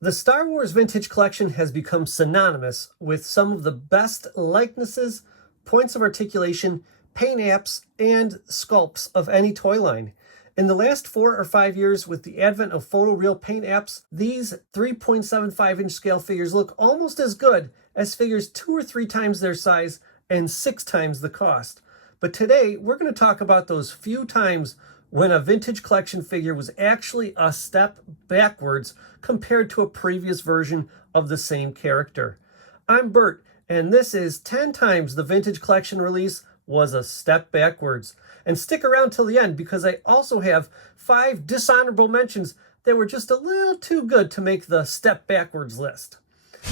The Star Wars Vintage Collection has become synonymous with some of the best likenesses, points of articulation, paint apps, and sculpts of any toy line. In the last 4 or 5 years, with the advent of photoreal paint apps, these 3.75-inch scale figures look almost as good as figures 2 or 3 times their size and 6 times the cost. But today, we're going to talk about those few times when a vintage collection figure was actually a step backwards compared to a previous version of the same character. I'm Bert, and this is 10 times the vintage collection release was a step backwards. And stick around till the end because I also have 5 dishonorable mentions that were just a little too good to make the step backwards list.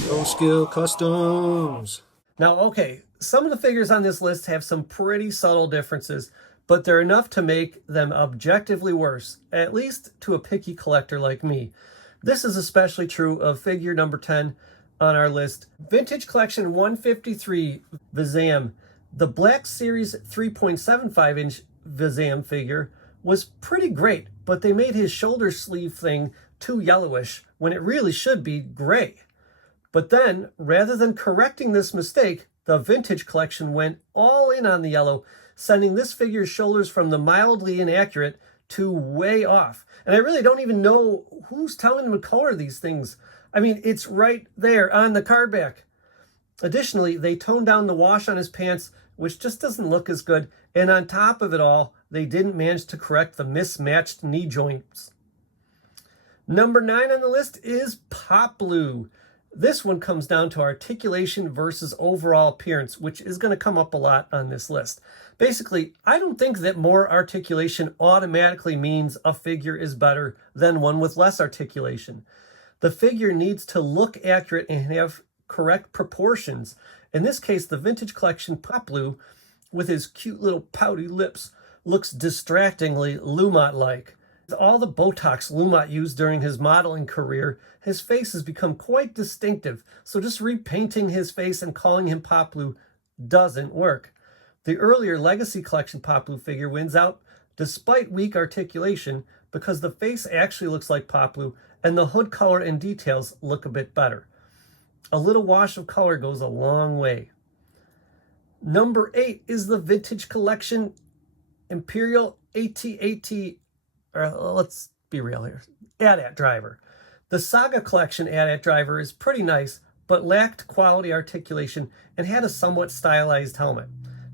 No skill customs. Now, okay, some of the figures on this list have some pretty subtle differences, but they're enough to make them objectively worse, at least to a picky collector like me. This is especially true of figure number 10 on our list, Vintage Collection 153 Vizam. The Black Series 3.75-inch Vizam figure was pretty great, but they made his shoulder sleeve thing too yellowish when it really should be gray. But then, rather than correcting this mistake, the Vintage Collection went all in on the yellow, sending this figure's shoulders from the mildly inaccurate to way off. And I really don't even know who's telling them to color these things. I mean, it's right there on the card back. Additionally, they toned down the wash on his pants, which just doesn't look as good. And on top of it all, they didn't manage to correct the mismatched knee joints. Number 9 on the list is Pop Blue. This one comes down to articulation versus overall appearance, which is going to come up a lot on this list. Basically, I don't think that more articulation automatically means a figure is better than one with less articulation. The figure needs to look accurate and have correct proportions. In this case, the Vintage Collection Pop Blue, with his cute little pouty lips, looks distractingly Lumot-like. With all the Botox Lumot used during his modeling career, his face has become quite distinctive, so just repainting his face and calling him Pop Blue doesn't work. The earlier Legacy Collection Pop Blue figure wins out despite weak articulation because the face actually looks like Pop Blue and the hood color and details look a bit better. A little wash of color goes a long way. Number 8 is the Vintage Collection Imperial AT-AT, let's be real here, AT-AT driver. The Saga Collection AT-AT driver is pretty nice, but lacked quality articulation and had a somewhat stylized helmet.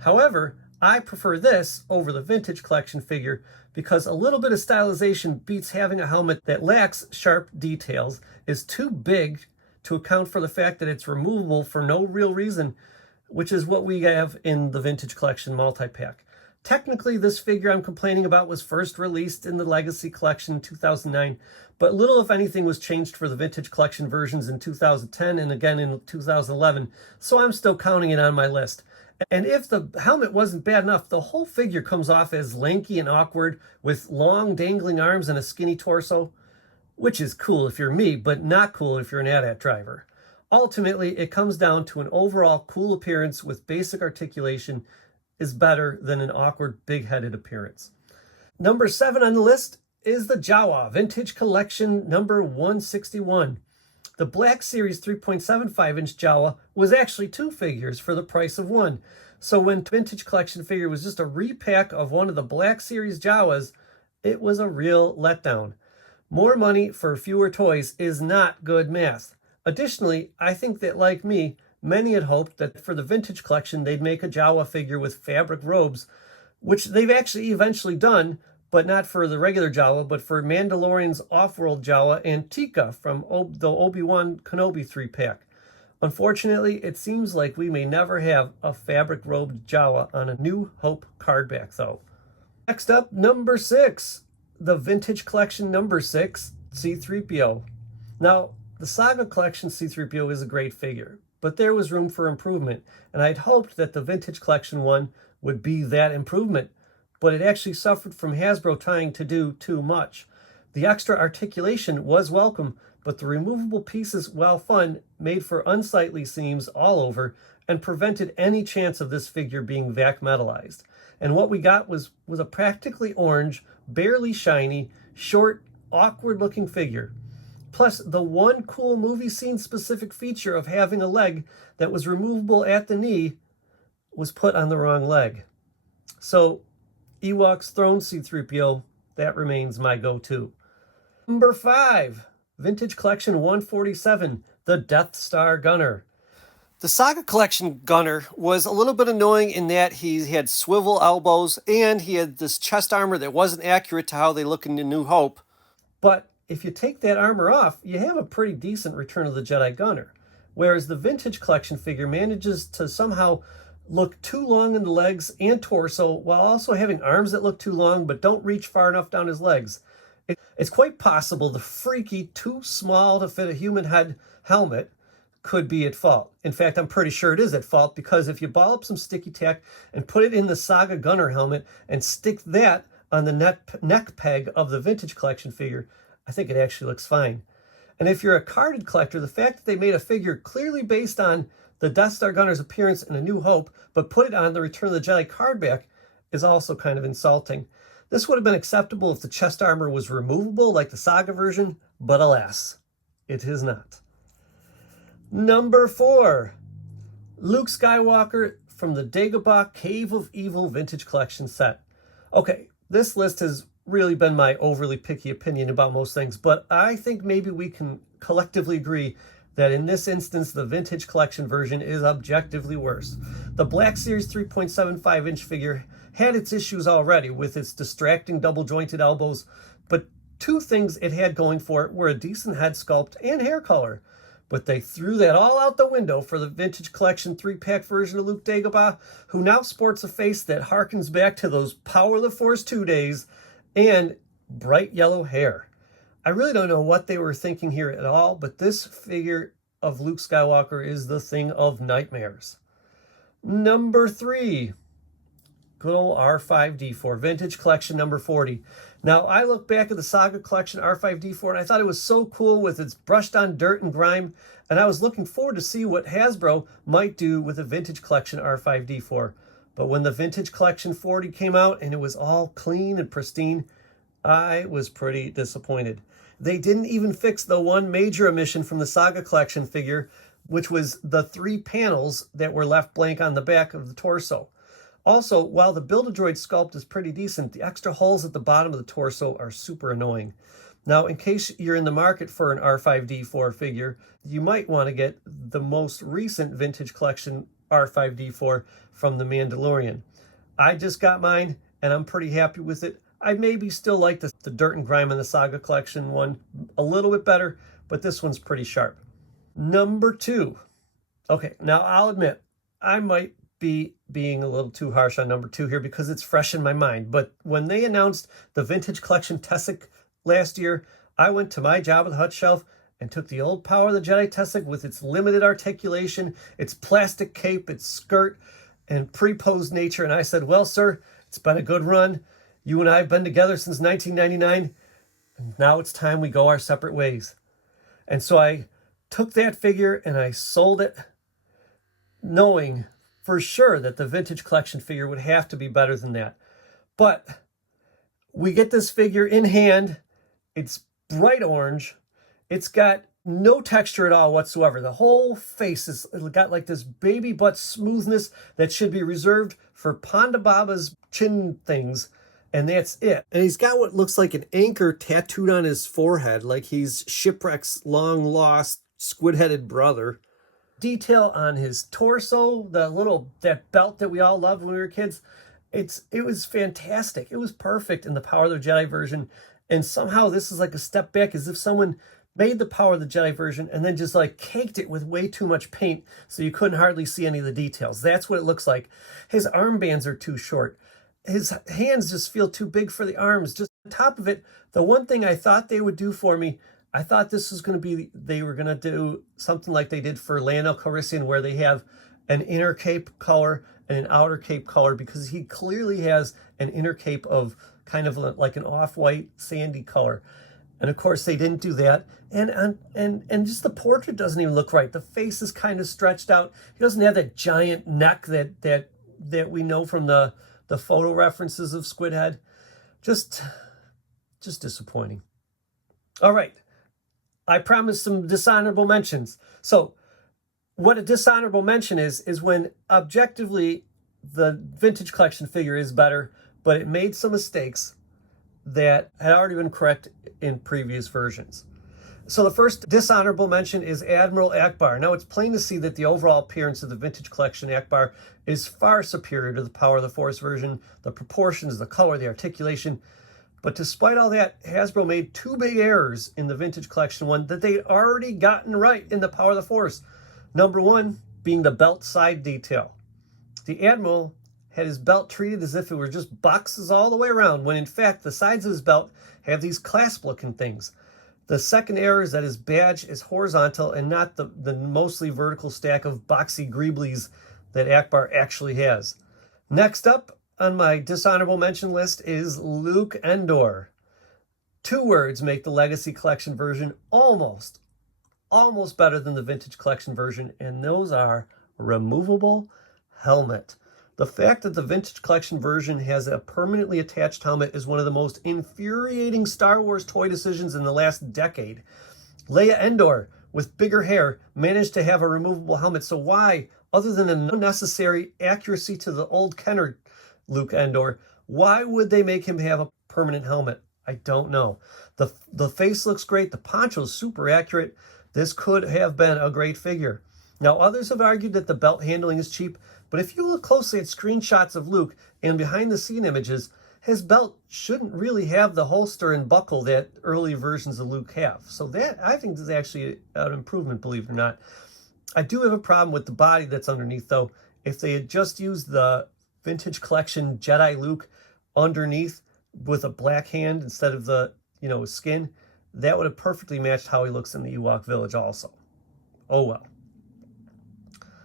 However, I prefer this over the Vintage Collection figure because a little bit of stylization beats having a helmet that lacks sharp details, is too big to account for the fact that it's removable for no real reason, which is what we have in the Vintage Collection multi-pack. Technically, this figure I'm complaining about was first released in the Legacy Collection in 2009, but little, if anything, was changed for the Vintage Collection versions in 2010 and again in 2011, so I'm still counting it on my list. And if the helmet wasn't bad enough, the whole figure comes off as lanky and awkward with long dangling arms and a skinny torso, which is cool if you're me, but not cool if you're an AT-AT driver. Ultimately, it comes down to an overall cool appearance with basic articulation is better than an awkward, big-headed appearance. Number 7 on the list is the Jawa Vintage Collection number 161. The Black Series 3.75-inch Jawa was actually 2 figures for the price of 1. So when Vintage Collection figure was just a repack of one of the Black Series Jawas, it was a real letdown. More money for fewer toys is not good math. Additionally, I think that, like me, many had hoped that for the Vintage Collection they'd make a Jawa figure with fabric robes, which they've actually eventually done, but not for the regular Jawa, but for Mandalorian's Off-World Jawa and Tika from the Obi-Wan Kenobi 3-pack. Unfortunately, it seems like we may never have a fabric-robed Jawa on a New Hope card back, though. Next up, number 6, the Vintage Collection number 6, C-3PO. Now, the Saga Collection C-3PO is a great figure, but there was room for improvement, and I'd hoped that the Vintage Collection one would be that improvement, but it actually suffered from Hasbro trying to do too much. The extra articulation was welcome, but the removable pieces, while fun, made for unsightly seams all over and prevented any chance of this figure being vac metalized. And what we got was a practically orange, barely shiny, short, awkward-looking figure. Plus, the one cool movie scene specific feature of having a leg that was removable at the knee was put on the wrong leg. So, Ewok's Throne C-3PO, that remains my go-to. Number 5, Vintage Collection 147, the Death Star Gunner. The Saga Collection Gunner was a little bit annoying in that he had swivel elbows and he had this chest armor that wasn't accurate to how they look in the New Hope. But if you take that armor off, you have a pretty decent Return of the Jedi Gunner. Whereas the Vintage Collection figure manages to somehow look too long in the legs and torso while also having arms that look too long but don't reach far enough down his legs. It's quite possible the freaky, too small to fit a human head helmet could be at fault. In fact, I'm pretty sure it is at fault, because if you ball up some sticky tack and put it in the Saga Gunner helmet and stick that on the neck peg of the Vintage Collection figure, I think it actually looks fine. And if you're a carded collector, the fact that they made a figure clearly based on the Death Star Gunner's appearance in A New Hope, but put it on the Return of the Jedi card back, is also kind of insulting. This would have been acceptable if the chest armor was removable like the Saga version, but alas, it is not. Number 4, Luke Skywalker from the Dagobah Cave of Evil Vintage Collection set. Okay, this list has really been my overly picky opinion about most things, but I think maybe we can collectively agree that in this instance, the Vintage Collection version is objectively worse. The Black Series 3.75-inch figure had its issues already with its distracting double-jointed elbows, but two things it had going for it were a decent head sculpt and hair color. But they threw that all out the window for the Vintage Collection 3-pack version of Luke Dagobah, who now sports a face that harkens back to those Power of the Force 2 days and bright yellow hair. I really don't know what they were thinking here at all, but this figure of Luke Skywalker is the thing of nightmares. Number 3, good old R5-D4, Vintage Collection number 40. Now, I look back at the Saga Collection R5-D4 and I thought it was so cool with its brushed on dirt and grime, and I was looking forward to see what Hasbro might do with the Vintage Collection R5-D4. But when the Vintage Collection 40 came out and it was all clean and pristine, I was pretty disappointed. They didn't even fix the one major omission from the Saga Collection figure, which was the 3 panels that were left blank on the back of the torso. Also, while the Build-A-Droid sculpt is pretty decent, the extra holes at the bottom of the torso are super annoying. Now, in case you're in the market for an R5-D4 figure, you might want to get the most recent Vintage Collection R5-D4 from The Mandalorian. I just got mine, and I'm pretty happy with it. I maybe still like the dirt and grime in the Saga Collection one a little bit better, but this one's pretty sharp. Number 2. Okay, now I'll admit, I might be being a little too harsh on number 2 here because it's fresh in my mind. But when they announced the Vintage Collection Tessic last year, I went to my Jabba the Hutt shelf and took the old Power of the Jedi Tessic with its limited articulation, its plastic cape, its skirt, and pre-posed nature, and I said, well, sir, it's been a good run. You and I have been together since 1999, and now it's time we go our separate ways. And so I took that figure and I sold it, knowing for sure that the Vintage Collection figure would have to be better than that. But we get this figure in hand. It's bright orange. It's got no texture at all whatsoever. The whole face has got like this baby butt smoothness that should be reserved for Ponda Baba's chin things, and that's it. And he's got what looks like an anchor tattooed on his forehead, like he's Shipwreck's long-lost squid-headed brother. Detail on his torso, that belt that we all loved when we were kids. It was fantastic. It was perfect in the Power of the Jedi version, and somehow this is like a step back, as if someone made the Power of the Jedi version and then just like caked it with way too much paint so you couldn't hardly see any of the details. That's what it looks like. His armbands are too short. His hands just feel too big for the arms. Just on top of it, the one thing I thought they would do for me, I thought this was going to be, they were going to do something like they did for Lando Calrissian, where they have an inner cape color and an outer cape color, because he clearly has an inner cape of kind of like an off-white sandy color. And of course they didn't do that. And just the portrait doesn't even look right. The face is kind of stretched out. He doesn't have that giant neck that we know from the photo references of Squidhead. Just disappointing. All right. I promised some dishonorable mentions. So what a dishonorable mention is when objectively the vintage collection figure is better, but it made some mistakes that had already been correct in previous versions. So the first dishonorable mention is Admiral Akbar. Now it's plain to see that the overall appearance of the vintage collection Akbar is far superior to the Power of the Force version, the proportions, the color, the articulation. But despite all that, Hasbro made two big errors in the vintage collection one that they'd already gotten right in the Power of the Force. Number one being the belt side detail. The Admiral had his belt treated as if it were just boxes all the way around, when in fact the sides of his belt have these clasp looking things. The second error is that his badge is horizontal and not the mostly vertical stack of boxy greeblies that Akbar actually has. Next up on my dishonorable mention list is Luke Endor. Two words make the Legacy Collection version almost better than the Vintage Collection version, and those are removable helmet. The fact that the Vintage Collection version has a permanently attached helmet is one of the most infuriating Star Wars toy decisions in the last decade. Leia Endor, with bigger hair, managed to have a removable helmet, so why, other than an unnecessary accuracy to the old Kenner Luke Endor, why would they make him have a permanent helmet? I don't know. The face looks great. The poncho's super accurate. This could have been a great figure. Now, others have argued that the belt handling is cheap, but if you look closely at screenshots of Luke and behind-the-scene images, his belt shouldn't really have the holster and buckle that early versions of Luke have. So that, I think, is actually an improvement, believe it or not. I do have a problem with the body that's underneath, though. If they had just used the Vintage Collection Jedi Luke underneath with a black hand instead of the, skin, that would have perfectly matched how he looks in the Ewok Village also. Oh well.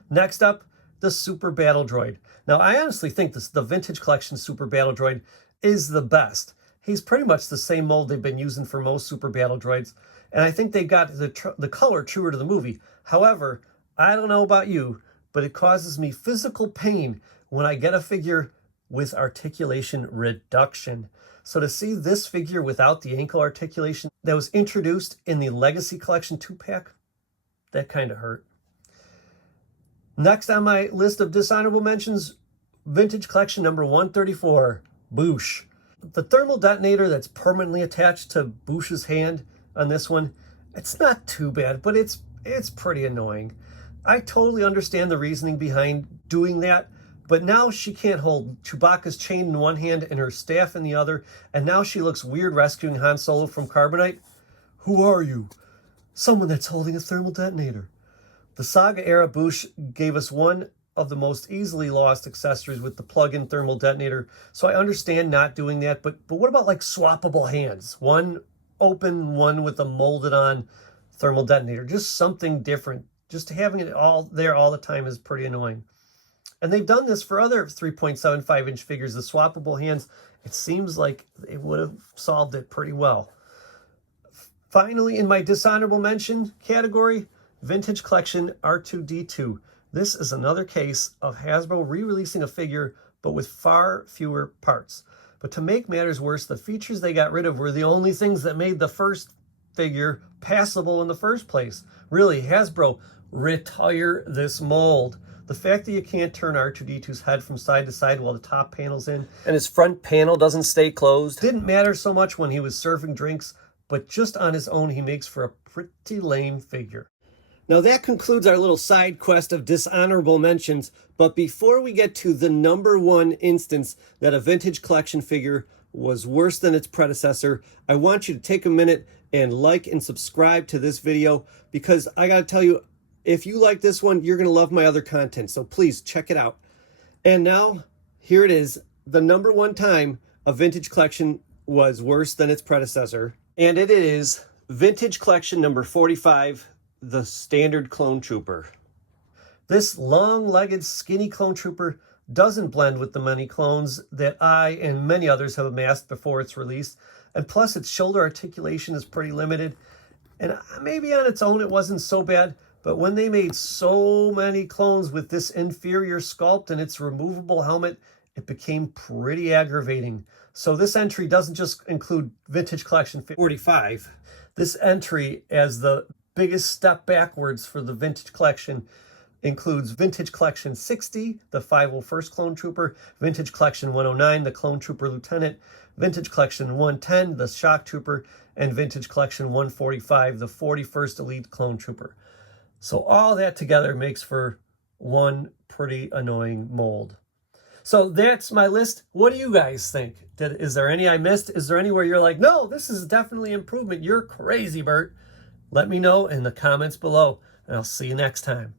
Next up, the Super Battle Droid. Now, I honestly think the Vintage Collection Super Battle Droid is the best. He's pretty much the same mold they've been using for most Super Battle Droids, and I think they got the color truer to the movie. However, I don't know about you, but it causes me physical pain when I get a figure with articulation reduction. So to see this figure without the ankle articulation that was introduced in the Legacy Collection 2-pack, that kind of hurt. Next on my list of dishonorable mentions, Vintage Collection number 134, Boushh. The thermal detonator that's permanently attached to Boushh's hand on this one, it's not too bad, but it's pretty annoying. I totally understand the reasoning behind doing that, but now she can't hold Chewbacca's chain in one hand and her staff in the other, and now she looks weird rescuing Han Solo from Carbonite. Who are you? Someone that's holding a thermal detonator. The Saga-era Boushh gave us one of the most easily lost accessories with the plug-in thermal detonator, so I understand not doing that, but what about like swappable hands? One open, one with a molded-on thermal detonator. Just something different. Just having it all there all the time is pretty annoying. And they've done this for other 3.75-inch figures, the swappable hands. It seems like it would have solved it pretty well. Finally, in my dishonorable mention category, Vintage Collection R2-D2. This is another case of Hasbro re-releasing a figure, but with far fewer parts. But to make matters worse, the features they got rid of were the only things that made the first figure passable in the first place. Really, Hasbro, retire this mold. The fact that you can't turn R2-D2's head from side to side while the top panel's in, and his front panel doesn't stay closed, didn't matter so much when he was serving drinks, but just on his own, he makes for a pretty lame figure. Now that concludes our little side quest of dishonorable mentions, but before we get to the number one instance that a Vintage Collection figure was worse than its predecessor, I want you to take a minute and like and subscribe to this video, because I gotta tell you, if you like this one, you're gonna love my other content, so please check it out. And now, here it is, the number one time a Vintage Collection was worse than its predecessor, and it is Vintage Collection number 45, the Standard Clone Trooper. This long-legged, skinny clone trooper doesn't blend with the many clones that I and many others have amassed before its release, and plus its shoulder articulation is pretty limited, and maybe on its own it wasn't so bad, but when they made so many clones with this inferior sculpt and its removable helmet, it became pretty aggravating. So this entry doesn't just include Vintage Collection 45. This entry as the biggest step backwards for the vintage collection includes Vintage Collection 60, the 501st Clone Trooper, Vintage Collection 109, the Clone Trooper Lieutenant, Vintage Collection 110, the Shock Trooper, and Vintage Collection 145, the 41st Elite Clone Trooper. So all that together makes for one pretty annoying mold. So that's my list. What do you guys think? Is there any I missed? Is there anywhere you're like, no, this is definitely improvement? You're crazy, Bert. Let me know in the comments below, and I'll see you next time.